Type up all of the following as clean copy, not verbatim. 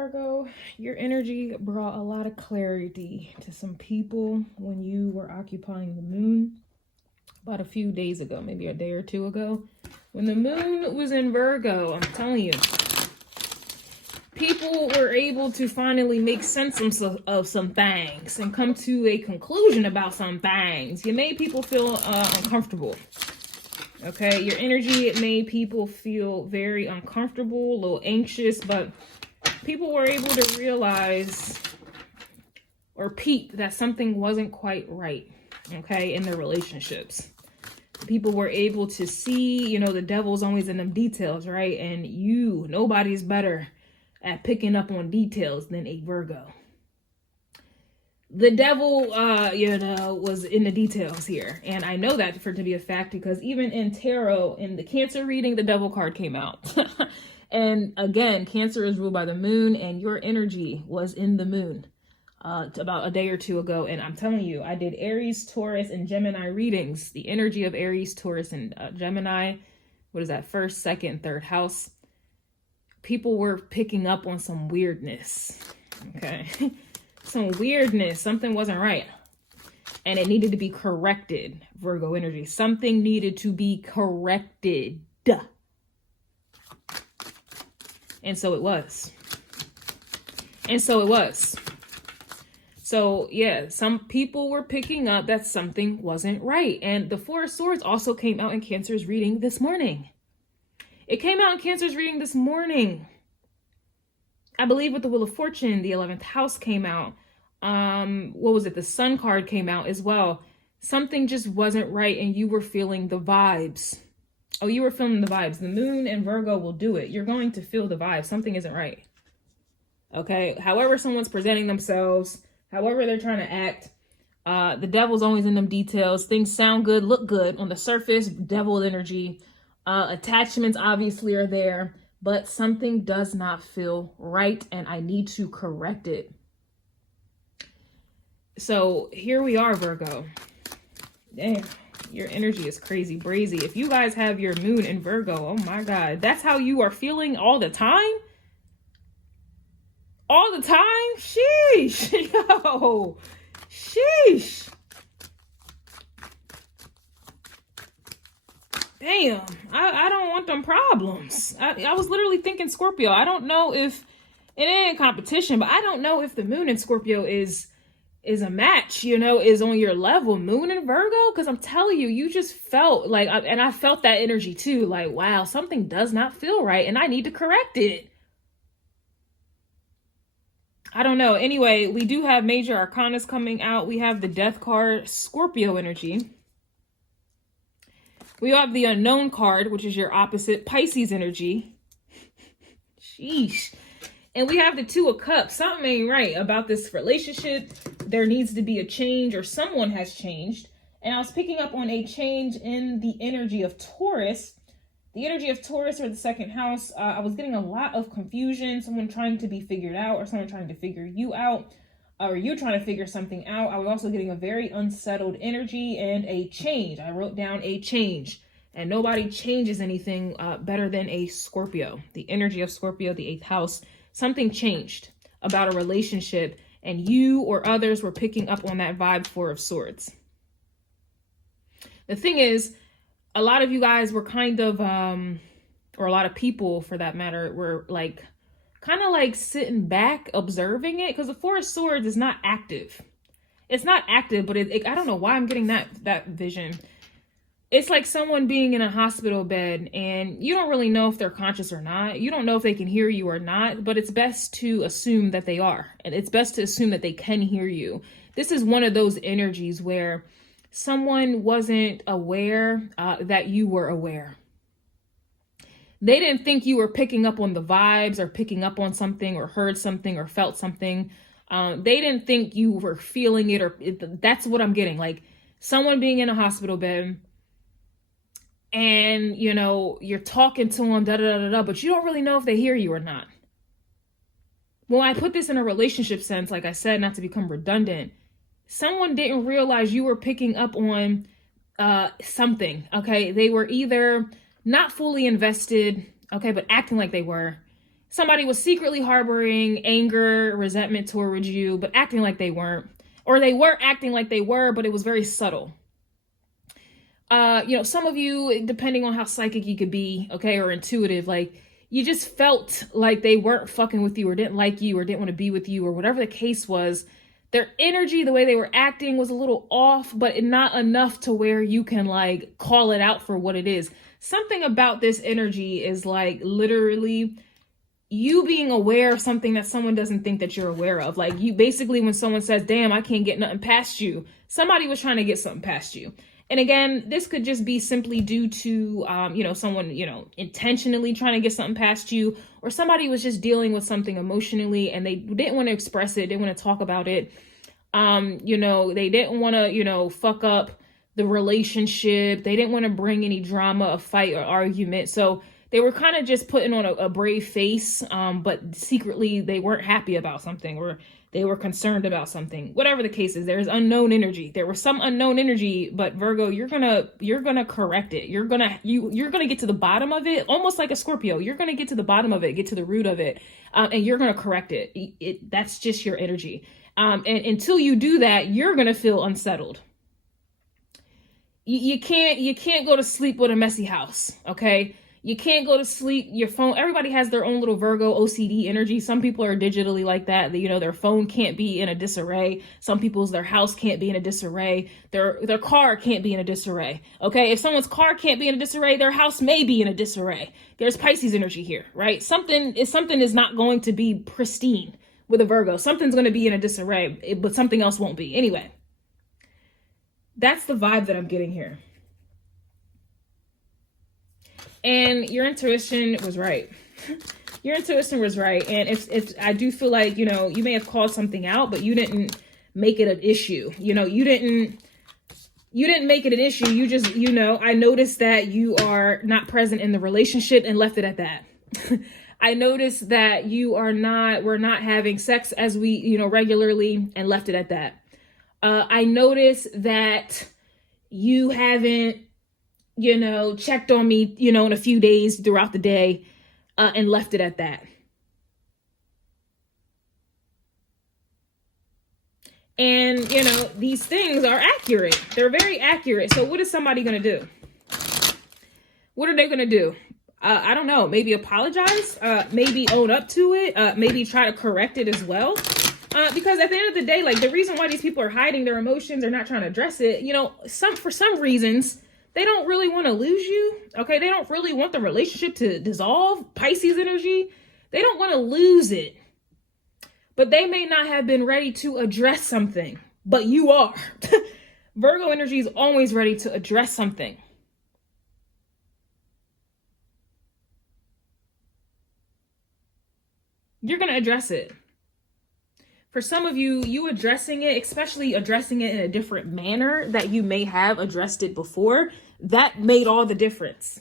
Virgo, your energy brought a lot of clarity to some people when you were occupying the moon about a few days ago, maybe a day or two ago. When the moon was in Virgo, I'm telling you, people were able to finally make sense of some things and come to a conclusion about some things. You made people feel uncomfortable. Okay, your energy, it made people feel very uncomfortable, a little anxious, but people were able to realize or peep that something wasn't quite right, okay, in their relationships. People were able to see, you know, the devil's always in them details, right? And nobody's better at picking up on details than a Virgo. The devil, was in the details here. And I know that to be a fact because even in tarot, in the Cancer reading, the devil card came out. And again, Cancer is ruled by the moon and your energy was in the moon about a day or two ago. And I'm telling you, I did Aries, Taurus, and Gemini readings. The energy of Aries, Taurus, and Gemini, what is that, first, second, third house? People were picking up on some weirdness, okay? Some weirdness, something wasn't right. And it needed to be corrected, Virgo energy. Something needed to be corrected. And so it was. And so it was. So yeah, some people were picking up that something wasn't right. And the Four of Swords also came out in Cancer's reading this morning. It came out in Cancer's reading this morning. I believe with the Wheel of Fortune, the 11th house came out. What was it? The Sun card came out as well. Something just wasn't right and you were feeling the vibes. Oh, you were feeling the vibes. The moon and Virgo will do it. You're going to feel the vibes. Something isn't right. Okay? However someone's presenting themselves, however they're trying to act, the devil's always in them details. Things sound good, look good on the surface, devil energy. Attachments obviously are there, but something does not feel right and I need to correct it. So here we are, Virgo. Damn, your energy is crazy, brazy. If you guys have your moon in Virgo, oh my God, that's how you are feeling all the time? All the time? Sheesh, yo, sheesh. Damn, I don't want them problems. I was literally thinking Scorpio. I don't know if it ain't competition, but I don't know if the moon in Scorpio is a match, you know, is on your level. Moon in Virgo, because I'm telling you, you just felt like, and I felt that energy too, like, wow, something does not feel right and I need to correct it. I don't know. Anyway, we do have major arcanas coming out. We have the Death card, Scorpio energy. We have the Unknown card, which is your opposite, Pisces energy. Sheesh. And we have the Two of Cups. Something ain't right about this relationship. There needs to be a change or someone has changed. And I was picking up on a change in the energy of Taurus. The energy of Taurus or the second house. I was getting a lot of confusion. Someone trying to be figured out or someone trying to figure you out. Or you trying to figure something out. I was also getting a very unsettled energy and a change. I wrote down a change. And nobody changes anything better than a Scorpio. The energy of Scorpio, the 8th house. Something changed about a relationship. And you or others were picking up on that vibe, Four of Swords. The thing is, a lot of you guys were kind of, or a lot of people for that matter, were like, kind of like sitting back, observing it, because the Four of Swords is not active. It's not active, but I don't know why I'm getting that vision. It's like someone being in a hospital bed and you don't really know if they're conscious or not. You don't know if they can hear you or not, but it's best to assume that they are. And it's best to assume that they can hear you. This is one of those energies where someone wasn't aware that you were aware. They didn't think you were picking up on the vibes or picking up on something or heard something or felt something. They didn't think you were feeling it that's what I'm getting. Like someone being in a hospital bed and, you know, you're talking to them, but you don't really know if they hear you or not. When I put this in a relationship sense, like I said, not to become redundant, someone didn't realize you were picking up on something, okay? They were either not fully invested, okay, but acting like they were. somebody was secretly harboring anger, resentment towards you, but acting like they weren't. Or they were acting like they were, but it was very subtle. You know, some of you, depending on how psychic you could be, okay, or intuitive, like you just felt like they weren't fucking with you or didn't like you or didn't want to be with you or whatever the case was. Their energy, the way they were acting was a little off, but not enough to where you can like call it out for what it is. Something about this energy is like literally you being aware of something that someone doesn't think that you're aware of. Like you basically, when someone says, damn, I can't get nothing past you, somebody was trying to get something past you. And again, this could just be simply due to, you know, someone, you know, intentionally trying to get something past you, or somebody was just dealing with something emotionally and they didn't want to express it. They didn't want to talk about it. You know, they didn't want to, you know, fuck up the relationship. They didn't want to bring any drama, a fight or argument. So they were kind of just putting on a brave face, but secretly they weren't happy about something, or they were concerned about something. Whatever the case is, there's unknown energy. There was some unknown energy, but Virgo, you're gonna correct it. You're gonna get to the bottom of it, almost like a Scorpio. You're gonna get to the bottom of it, get to the root of it, and you're gonna correct it. That's just your energy. And until you do that, you're gonna feel unsettled. You can't go to sleep with a messy house, okay? You can't go to sleep, your phone, everybody has their own little Virgo OCD energy. Some people are digitally like that, you know, their phone can't be in a disarray. Some people's, their house can't be in a disarray. Their car can't be in a disarray, okay? If someone's car can't be in a disarray, their house may be in a disarray. There's Pisces energy here, right? Something is not going to be pristine with a Virgo. Something's going to be in a disarray, but something else won't be. Anyway, that's the vibe that I'm getting here. And your intuition was right. Your intuition was right. And if I do feel like, you know, you may have called something out, but you didn't make it an issue. You know, you didn't make it an issue. You just, you know, I noticed that you are not present in the relationship and left it at that. I noticed that we're not having sex as we, you know, regularly, and left it at that. I noticed that you haven't, you know, checked on me, you know, in a few days throughout the day, and left it at that. And, you know, these things are accurate. They're very accurate. So what is somebody going to do? What are they going to do? I don't know. Maybe apologize, maybe own up to it, maybe try to correct it as well. Because at the end of the day, like the reason why these people are hiding their emotions or not trying to address it, you know, for some reasons, they don't really want to lose you. Okay. They don't really want the relationship to dissolve. Pisces energy. They don't want to lose it, but they may not have been ready to address something, but you are. Virgo energy is always ready to address something. You're going to address it. For some of you, you addressing it, especially addressing it in a different manner that you may have addressed it before, that made all the difference.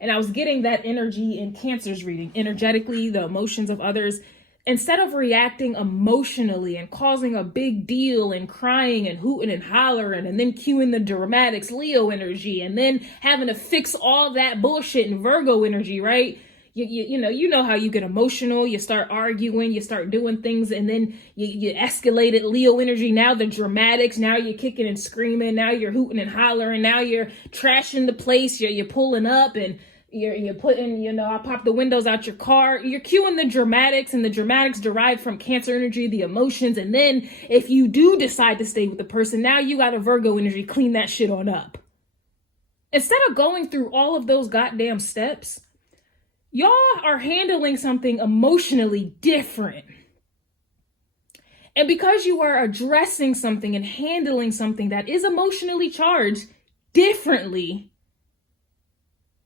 And I was getting that energy in Cancer's reading, energetically, the emotions of others. Instead of reacting emotionally and causing a big deal and crying and hooting and hollering and then cueing the dramatics, Leo energy, and then having to fix all that bullshit in Virgo energy, right? You know how you get emotional, you start arguing, you start doing things, and then you escalate it, Leo energy. Now the dramatics, now you're kicking and screaming, now you're hooting and hollering, now you're trashing the place, you're pulling up and you're putting, you know, I pop the windows out your car. You're cueing the dramatics, and the dramatics derive from Cancer energy, the emotions. And then if you do decide to stay with the person, now you got a Virgo energy, clean that shit on up. Instead of going through all of those goddamn steps, y'all are handling something emotionally different. And because you are addressing something and handling something that is emotionally charged differently,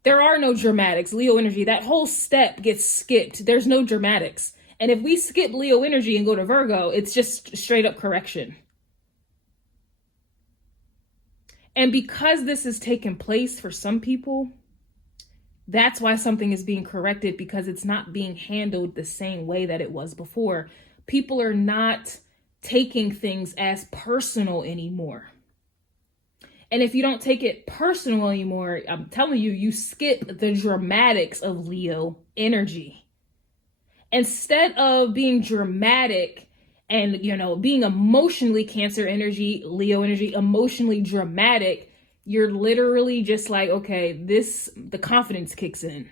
there are no dramatics. Leo energy, that whole step gets skipped. There's no dramatics. And if we skip Leo energy and go to Virgo, it's just straight up correction. And because this has taken place for some people, that's why something is being corrected, because it's not being handled the same way that it was before. People are not taking things as personal anymore. And if you don't take it personal anymore, I'm telling you, you skip the dramatics of Leo energy. Instead of being dramatic and, you know, being emotionally Cancer energy, Leo energy, emotionally dramatic, you're literally just like, okay, the confidence kicks in.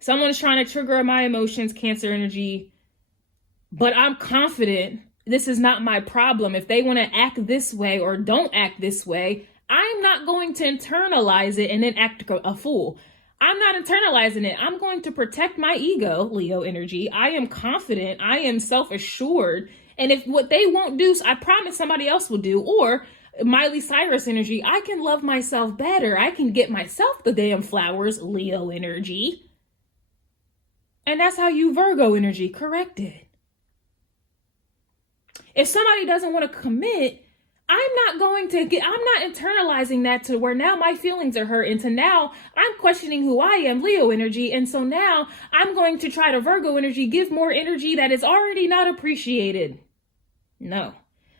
Someone's trying to trigger my emotions, Cancer energy, but I'm confident this is not my problem. If they want to act this way or don't act this way, I'm not going to internalize it and then act a fool. I'm not internalizing it. I'm going to protect my ego, Leo energy. I am confident. I am self-assured. And if what they won't do, I promise somebody else will do. Or Miley Cyrus energy, I can love myself better. I can get myself the damn flowers, Leo energy. And that's how you Virgo energy correct it. If somebody doesn't want to commit, I'm not internalizing that to where now my feelings are hurt into now I'm questioning who I am, Leo energy. And so now I'm going to try to Virgo energy, give more energy that is already not appreciated. No,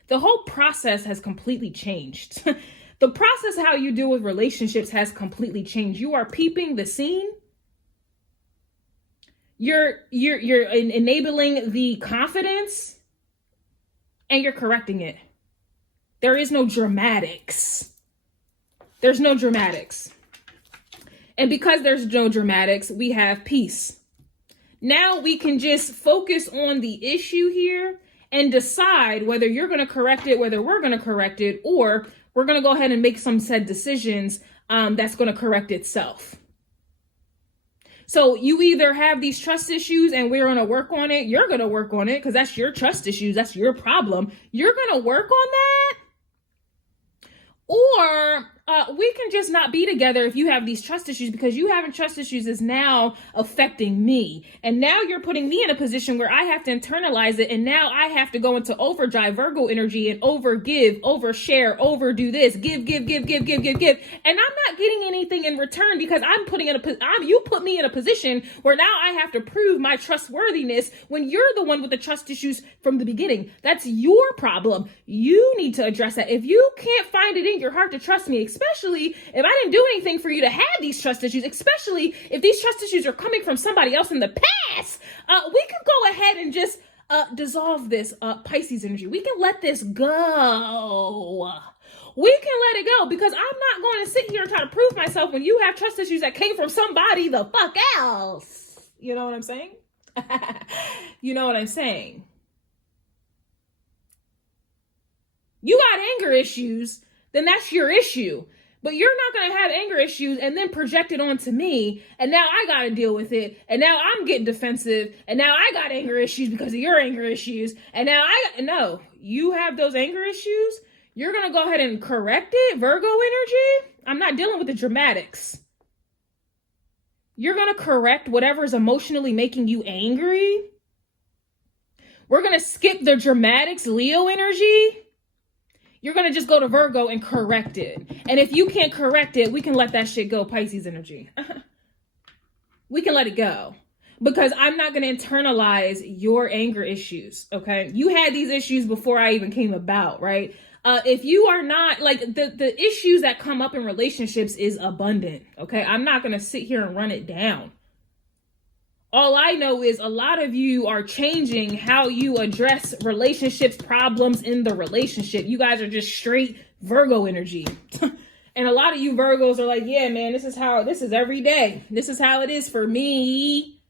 the whole process has completely changed. The process how you deal with relationships has completely changed. You are peeping the scene. You're enabling the confidence and you're correcting it. There is no dramatics. There's no dramatics. And because there's no dramatics, we have peace. Now we can just focus on the issue here and decide whether you're going to correct it, whether we're going to correct it, or we're going to go ahead and make some said decisions that's going to correct itself. So you either have these trust issues and we're going to work on it. You're going to work on it because that's your trust issues. That's your problem. You're going to work on that. Or we can just not be together if you have these trust issues, because you having trust issues is now affecting me. And now you're putting me in a position where I have to internalize it. And now I have to go into overdrive Virgo energy and overgive, overshare, overdo this, give. And I'm not getting anything in return because you put me in a position where now I have to prove my trustworthiness when you're the one with the trust issues from the beginning. That's your problem. You need to address that. If you can't find it in your heart to trust me, especially if I didn't do anything for you to have these trust issues, especially if these trust issues are coming from somebody else in the past, we can go ahead and just dissolve this Pisces energy. We can let this go. We can let it go because I'm not going to sit here and try to prove myself when you have trust issues that came from somebody the fuck else. You know what I'm saying? You know what I'm saying? You got anger issues, then that's your issue. But you're not going to have anger issues and then project it onto me. And now I got to deal with it. And now I'm getting defensive. And now I got anger issues because of your anger issues. And now no, you have those anger issues. You're going to go ahead and correct it, Virgo energy. I'm not dealing with the dramatics. You're going to correct whatever is emotionally making you angry. We're going to skip the dramatics, Leo energy. You're going to just go to Virgo and correct it. And if you can't correct it, we can let that shit go, Pisces energy. We can let it go. Because I'm not going to internalize your anger issues, okay? You had these issues before I even came about, right? If you are not, like, the issues that come up in relationships is abundant, okay? I'm not going to sit here and run it down. All I know is a lot of you are changing how you address relationships, problems in the relationship. You guys are just straight Virgo energy. And a lot of you Virgos are like, yeah, man, this is every day. This is how it is for me.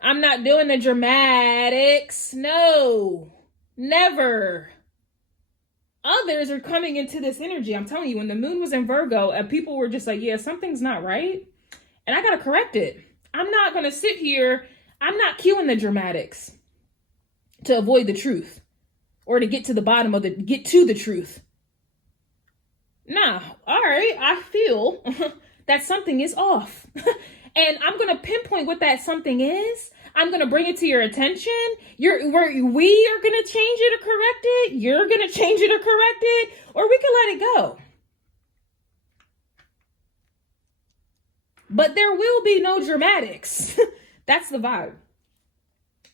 I'm not doing the dramatics. No, never. Others are coming into this energy. I'm telling you, when the moon was in Virgo, people were just like, yeah, something's not right. And I got to correct it. I'm not going to sit here. I'm not cueing the dramatics to avoid the truth or to get to the truth. Nah. All right. I feel that something is off and I'm going to pinpoint what that something is. I'm going to bring it to your attention. We are going to change it or correct it. You're going to change it or correct it, or we can let it go. But there will be no dramatics. That's the vibe.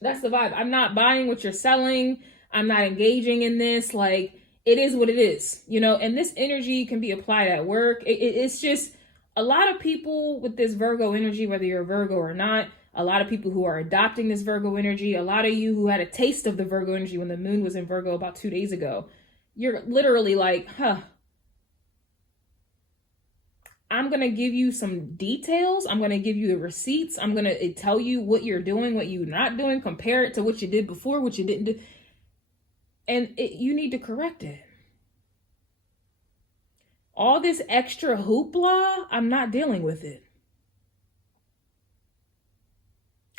That's the vibe. I'm not buying what you're selling. I'm not engaging in this. Like, it is what it is, you know, and this energy can be applied at work. It's just a lot of people with this Virgo energy, whether you're a Virgo or not, A lot of people who are adopting this Virgo energy, a lot of you who had a taste of the Virgo energy when the moon was in Virgo about 2 days ago, you're literally like, I'm going to give you some details. I'm going to give you the receipts. I'm going to tell you what you're doing, what you're not doing, compare it to what you did before, what you didn't do. And you need to correct it. All this extra hoopla, I'm not dealing with it.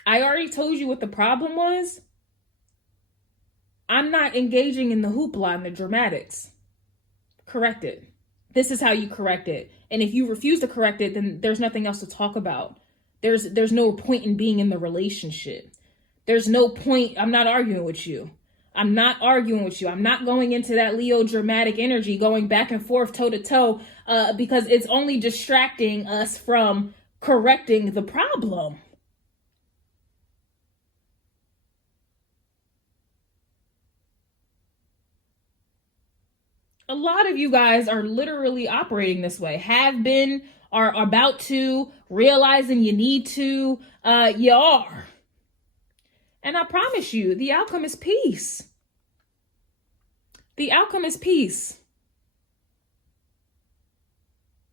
I already told you what the problem was. I'm not engaging in the hoopla and the dramatics. Correct it. This is how you correct it. And if you refuse to correct it, then there's nothing else to talk about. There's no point in being in the relationship. There's no point. I'm not arguing with you. I'm not arguing with you. I'm not going into that Leo dramatic energy, going back and forth toe to toe, because it's only distracting us from correcting the problem. A lot of you guys are literally operating this way, have been, are about to, realizing you need to, you are. And I promise you, the outcome is peace. The outcome is peace.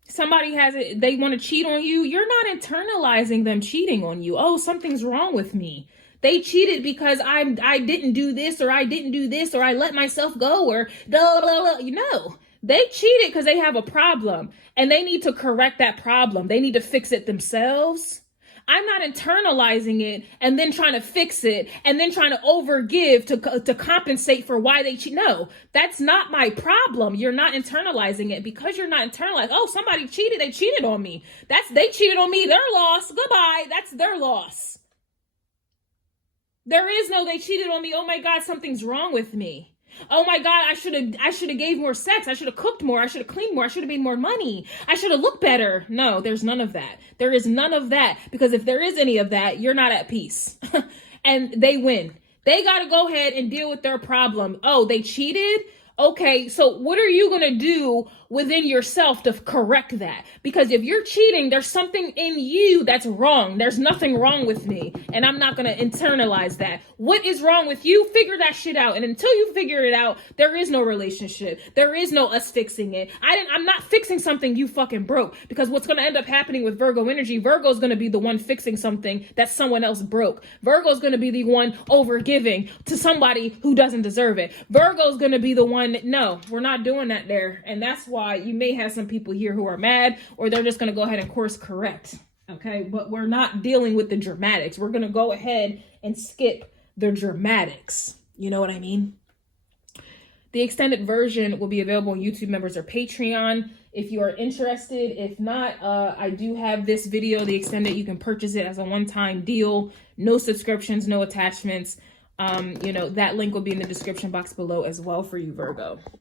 Somebody has it, they want to cheat on you. You're not internalizing them cheating on you. Oh, something's wrong with me. They cheated because I didn't do this, or I didn't do this, or I let myself go, or blah, blah, blah. You know, they cheated because they have a problem and they need to correct that problem. They need to fix it themselves. I'm not internalizing it and then trying to fix it and then trying to overgive to compensate for why they cheat. No, that's not my problem. You're not internalizing it. Because you're not internalizing, oh, somebody cheated. They cheated on me. They cheated on me. Their loss. Goodbye. That's their loss. There is no, they cheated on me. Oh my God, something's wrong with me. Oh my God, I should have gave more sex. I should have cooked more. I should have cleaned more. I should have made more money. I should have looked better. No, there's none of that. There is none of that, because if there is any of that, you're not at peace. And they win. They got to go ahead and deal with their problem. Oh, they cheated? Okay, so what are you going to do within yourself to correct that? Because if you're cheating, there's something in you that's wrong. There's nothing wrong with me, and I'm not going to internalize that. What is wrong with you? Figure that shit out. And until you figure it out, there is no relationship. There is no us fixing it. I'm not fixing something you fucking broke, because what's going to end up happening with Virgo energy, Virgo's going to be the one fixing something that someone else broke. Virgo's going to be the one over giving to somebody who doesn't deserve it. Virgo's going to be the one. No, we're not doing that there. And that's why you may have some people here who are mad, or they're just going to go ahead and course correct. Okay, but we're not dealing with the dramatics. We're going to go ahead and skip the dramatics. You know what I mean? The extended version will be available on YouTube members or Patreon if you are interested. If not, I do have this video, the extended. You can purchase it as a one-time deal. No subscriptions, no attachments. You know, that link will be in the description box below as well for you, Virgo.